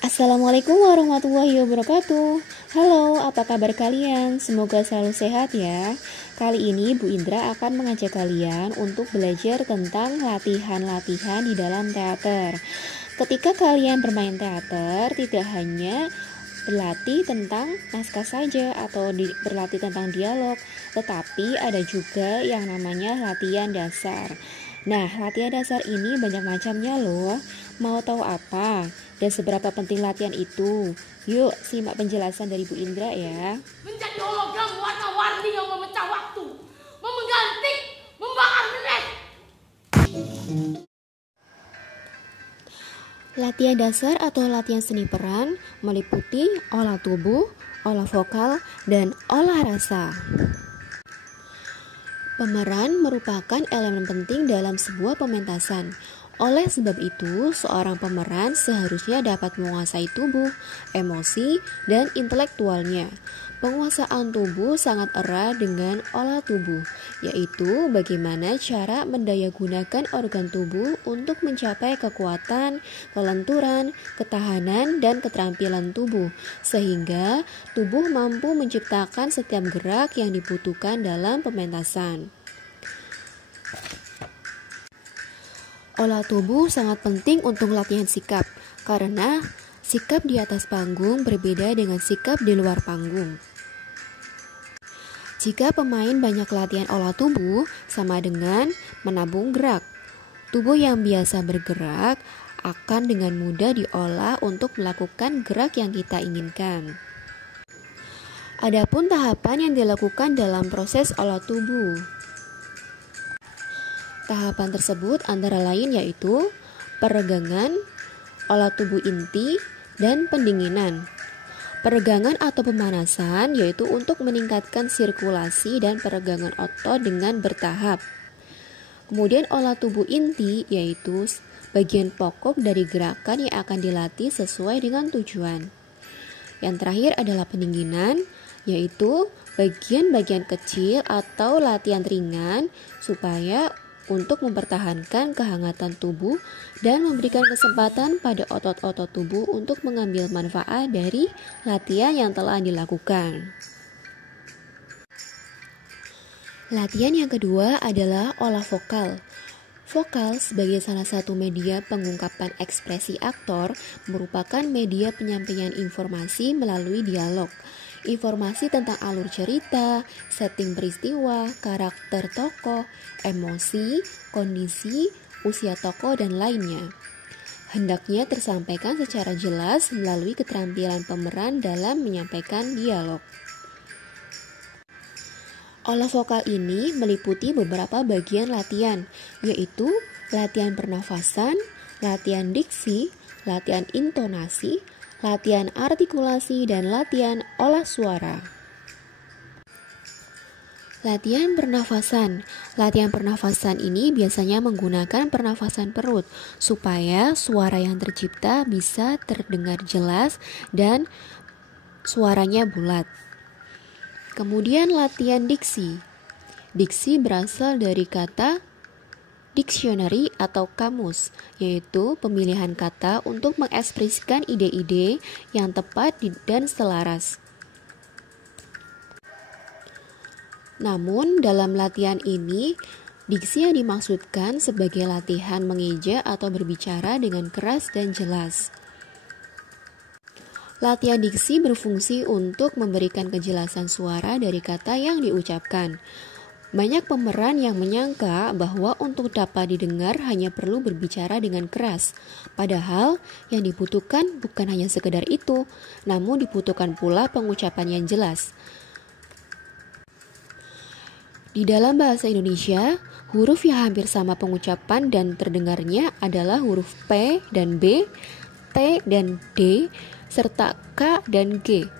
Assalamualaikum warahmatullahi wabarakatuh. Halo, apa kabar kalian? Semoga selalu sehat ya. Kali ini Bu Indra akan mengajak kalian untuk belajar tentang latihan-latihan di dalam teater. Ketika kalian bermain teater, tidak hanya berlatih tentang naskah saja atau berlatih tentang dialog, tetapi ada juga yang namanya latihan dasar. Nah, latihan dasar ini banyak macamnya loh. Mau tahu apa dan seberapa penting latihan itu? Yuk, simak penjelasan dari Bu Indra ya. Menjadi hologram warna-warni yang memecah waktu, menggantik, membakar menet. Latihan dasar atau latihan seni peran meliputi olah tubuh, olah vokal, dan olah rasa. Pemeran merupakan elemen penting dalam sebuah pementasan. Oleh sebab itu, seorang pemeran seharusnya dapat menguasai tubuh, emosi, dan intelektualnya. Penguasaan tubuh sangat erat dengan olah tubuh, yaitu bagaimana cara mendayagunakan organ tubuh untuk mencapai kekuatan, kelenturan, ketahanan, dan keterampilan tubuh, sehingga tubuh mampu menciptakan setiap gerak yang dibutuhkan dalam pementasan. Olah tubuh sangat penting untuk latihan sikap, karena sikap di atas panggung berbeda dengan sikap di luar panggung. Jika pemain banyak latihan olah tubuh, sama dengan menabung gerak. Tubuh yang biasa bergerak akan dengan mudah diolah untuk melakukan gerak yang kita inginkan. Adapun tahapan yang dilakukan dalam proses olah tubuh. Tahapan tersebut antara lain yaitu peregangan, olah tubuh inti, dan pendinginan. Peregangan atau pemanasan yaitu untuk meningkatkan sirkulasi dan peregangan otot dengan bertahap. Kemudian olah tubuh inti yaitu bagian pokok dari gerakan yang akan dilatih sesuai dengan tujuan. Yang terakhir adalah pendinginan, yaitu bagian-bagian kecil atau latihan ringan supaya untuk mempertahankan kehangatan tubuh dan memberikan kesempatan pada otot-otot tubuh untuk mengambil manfaat dari latihan yang telah dilakukan. Latihan yang kedua adalah olah vokal. Vokal sebagai salah satu media pengungkapan ekspresi aktor merupakan media penyampaian informasi melalui dialog. Informasi tentang alur cerita, setting peristiwa, karakter tokoh, emosi, kondisi, usia tokoh, dan lainnya. Hendaknya tersampaikan secara jelas melalui keterampilan pemeran dalam menyampaikan dialog. Olah vokal ini meliputi beberapa bagian latihan, yaitu latihan pernafasan, latihan diksi, latihan intonasi, latihan artikulasi, dan latihan olah suara. Latihan pernafasan. Latihan pernafasan ini biasanya menggunakan pernafasan perut supaya suara yang tercipta bisa terdengar jelas dan suaranya bulat. Kemudian latihan diksi. Diksi berasal dari kata dictionary atau kamus, yaitu pemilihan kata untuk mengekspresikan ide-ide yang tepat dan selaras. Namun, dalam latihan ini, diksi yang dimaksudkan sebagai latihan mengeja atau berbicara dengan keras dan jelas. Latihan diksi berfungsi untuk memberikan kejelasan suara dari kata yang diucapkan. Banyak pemeran yang menyangka bahwa untuk dapat didengar hanya perlu berbicara dengan keras. Padahal yang dibutuhkan bukan hanya sekedar itu, namun dibutuhkan pula pengucapan yang jelas. Di dalam bahasa Indonesia, huruf yang hampir sama pengucapan dan terdengarnya adalah huruf P dan B, T dan D, serta K dan G.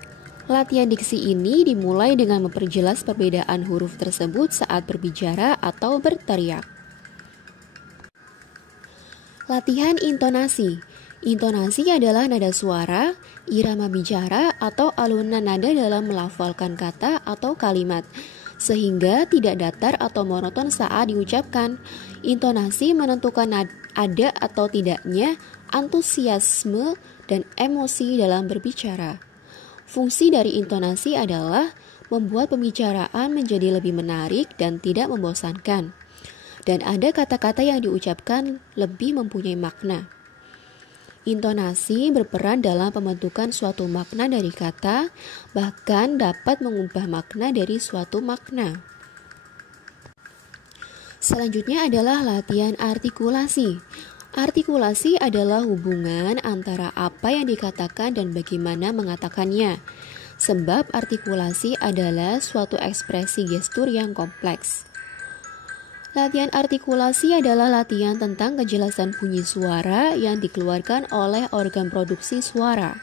Latihan diksi ini dimulai dengan memperjelas perbedaan huruf tersebut saat berbicara atau berteriak. Latihan intonasi. Intonasi adalah nada suara, irama bicara, atau alunan nada dalam melafalkan kata atau kalimat, sehingga tidak datar atau monoton saat diucapkan. Intonasi menentukan ada atau tidaknya antusiasme dan emosi dalam berbicara. Fungsi dari intonasi adalah membuat pembicaraan menjadi lebih menarik dan tidak membosankan. Dan ada kata-kata yang diucapkan lebih mempunyai makna. Intonasi berperan dalam pembentukan suatu makna dari kata, bahkan dapat mengubah makna dari suatu makna. Selanjutnya adalah latihan artikulasi. Artikulasi adalah hubungan antara apa yang dikatakan dan bagaimana mengatakannya. Sebab artikulasi adalah suatu ekspresi gestur yang kompleks. Latihan artikulasi adalah latihan tentang kejelasan bunyi suara yang dikeluarkan oleh organ produksi suara.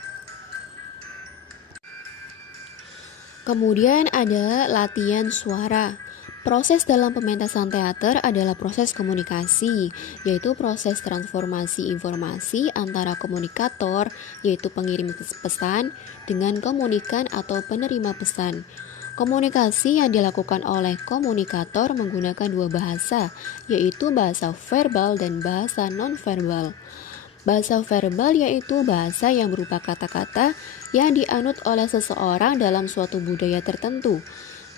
Kemudian ada latihan suara. Proses dalam pementasan teater adalah proses komunikasi, yaitu proses transformasi informasi antara komunikator, yaitu pengirim pesan, dengan komunikan atau penerima pesan. Komunikasi yang dilakukan oleh komunikator menggunakan dua bahasa, yaitu bahasa verbal dan bahasa non-verbal. Bahasa verbal yaitu bahasa yang berupa kata-kata yang dianut oleh seseorang dalam suatu budaya tertentu.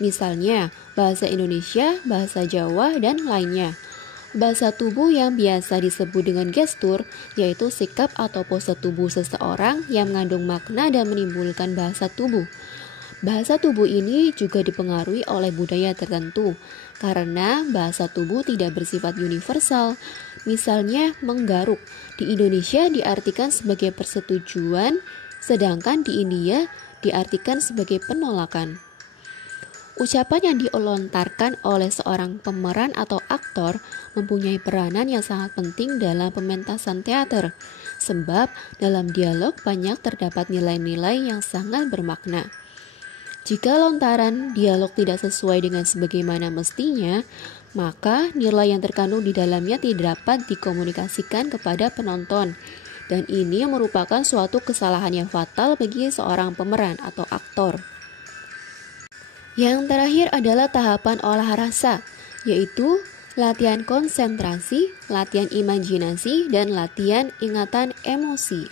Misalnya, bahasa Indonesia, bahasa Jawa, dan lainnya. Bahasa tubuh yang biasa disebut dengan gestur, yaitu sikap atau pose tubuh seseorang yang mengandung makna dan menimbulkan bahasa tubuh. Bahasa tubuh ini juga dipengaruhi oleh budaya tertentu, karena bahasa tubuh tidak bersifat universal. Misalnya, menggaruk di Indonesia diartikan sebagai persetujuan, sedangkan di India diartikan sebagai penolakan. Ucapan yang dilontarkan oleh seorang pemeran atau aktor mempunyai peranan yang sangat penting dalam pementasan teater, sebab dalam dialog banyak terdapat nilai-nilai yang sangat bermakna. Jika lontaran dialog tidak sesuai dengan sebagaimana mestinya, maka nilai yang terkandung di dalamnya tidak dapat dikomunikasikan kepada penonton, dan ini merupakan suatu kesalahan yang fatal bagi seorang pemeran atau aktor. Yang terakhir adalah tahapan olah rasa, yaitu latihan konsentrasi, latihan imajinasi, dan latihan ingatan emosi.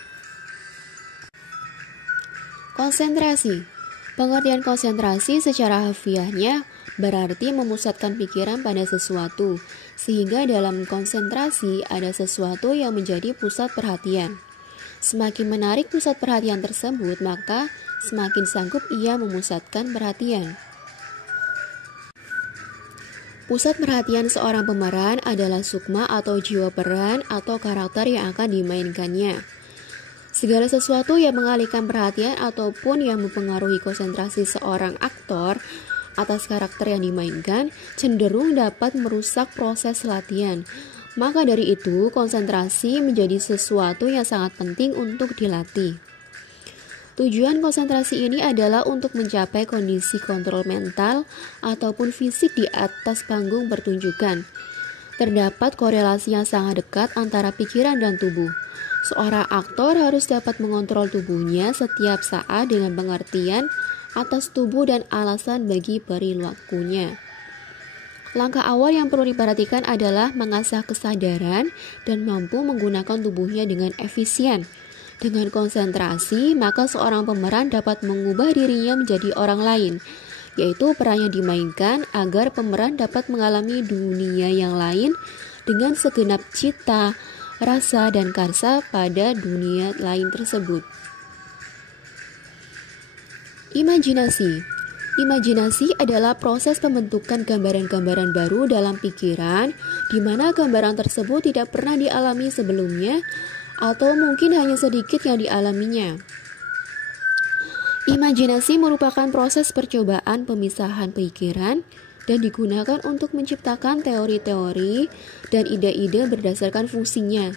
Konsentrasi. Pengertian konsentrasi secara harfiahnya berarti memusatkan pikiran pada sesuatu, sehingga dalam konsentrasi ada sesuatu yang menjadi pusat perhatian. Semakin menarik pusat perhatian tersebut, maka semakin sanggup ia memusatkan perhatian. Pusat perhatian seorang pemeran adalah sukma atau jiwa peran atau karakter yang akan dimainkannya. Segala sesuatu yang mengalihkan perhatian ataupun yang mempengaruhi konsentrasi seorang aktor atas karakter yang dimainkan cenderung dapat merusak proses latihan. Maka dari itu, konsentrasi menjadi sesuatu yang sangat penting untuk dilatih. Tujuan konsentrasi ini adalah untuk mencapai kondisi kontrol mental ataupun fisik di atas panggung pertunjukan. Terdapat korelasi yang sangat dekat antara pikiran dan tubuh. Seorang aktor harus dapat mengontrol tubuhnya setiap saat dengan pengertian atas tubuh dan alasan bagi perilakunya. Langkah awal yang perlu diperhatikan adalah mengasah kesadaran dan mampu menggunakan tubuhnya dengan efisien. Dengan konsentrasi, maka seorang pemeran dapat mengubah dirinya menjadi orang lain, yaitu peran yang dimainkan agar pemeran dapat mengalami dunia yang lain dengan segenap cita, rasa, dan karsa pada dunia lain tersebut. Imajinasi. Imajinasi adalah proses pembentukan gambaran-gambaran baru dalam pikiran, di mana gambaran tersebut tidak pernah dialami sebelumnya, atau mungkin hanya sedikit yang dialaminya. Imajinasi merupakan proses percobaan pemisahan pikiran dan digunakan untuk menciptakan teori-teori dan ide-ide berdasarkan fungsinya.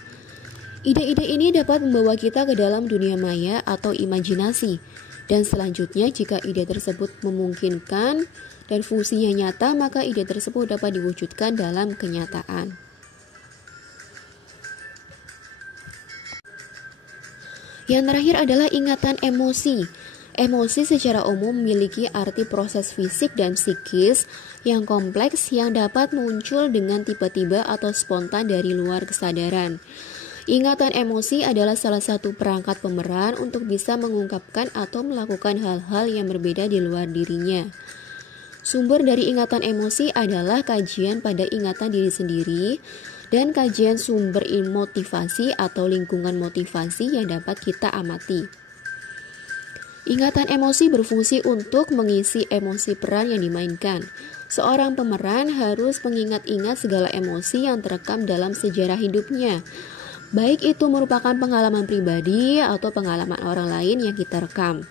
Ide-ide ini dapat membawa kita ke dalam dunia maya atau imajinasi, dan selanjutnya jika ide tersebut memungkinkan dan fungsinya nyata, maka ide tersebut dapat diwujudkan dalam kenyataan. Yang terakhir adalah ingatan emosi. Emosi secara umum memiliki arti proses fisik dan psikis yang kompleks yang dapat muncul dengan tiba-tiba atau spontan dari luar kesadaran. Ingatan emosi adalah salah satu perangkat pemeran untuk bisa mengungkapkan atau melakukan hal-hal yang berbeda di luar dirinya. Sumber dari ingatan emosi adalah kajian pada ingatan diri sendiri dan kajian sumber motivasi atau lingkungan motivasi yang dapat kita amati. Ingatan emosi berfungsi untuk mengisi emosi peran yang dimainkan. Seorang pemeran harus mengingat-ingat segala emosi yang terekam dalam sejarah hidupnya, baik itu merupakan pengalaman pribadi atau pengalaman orang lain yang kita rekam.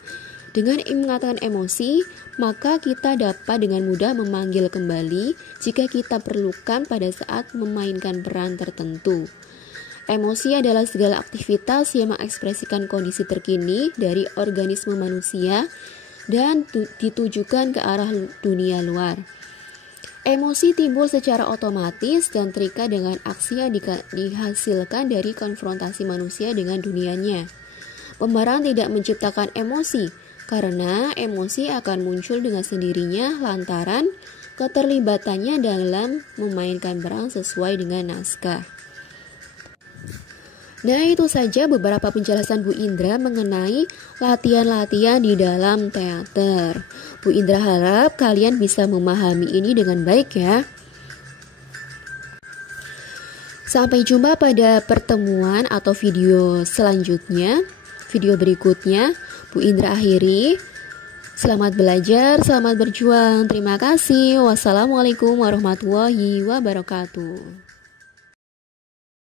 Dengan ingatan emosi, maka kita dapat dengan mudah memanggil kembali jika kita perlukan pada saat memainkan peran tertentu. Emosi adalah segala aktivitas yang mengekspresikan kondisi terkini dari organisme manusia dan ditujukan ke arah dunia luar. Emosi timbul secara otomatis dan terikat dengan aksi yang dihasilkan dari konfrontasi manusia dengan dunianya. Pemeran tidak menciptakan emosi, karena emosi akan muncul dengan sendirinya lantaran keterlibatannya dalam memainkan peran sesuai dengan naskah. Nah, itu saja beberapa penjelasan Bu Indra mengenai latihan-latihan di dalam teater. Bu Indra harap kalian bisa memahami ini dengan baik ya. Sampai jumpa pada pertemuan atau video selanjutnya, video berikutnya. Bu Indra akhiri. Selamat belajar, selamat berjuang. Terima kasih. Wassalamualaikum warahmatullahi wabarakatuh.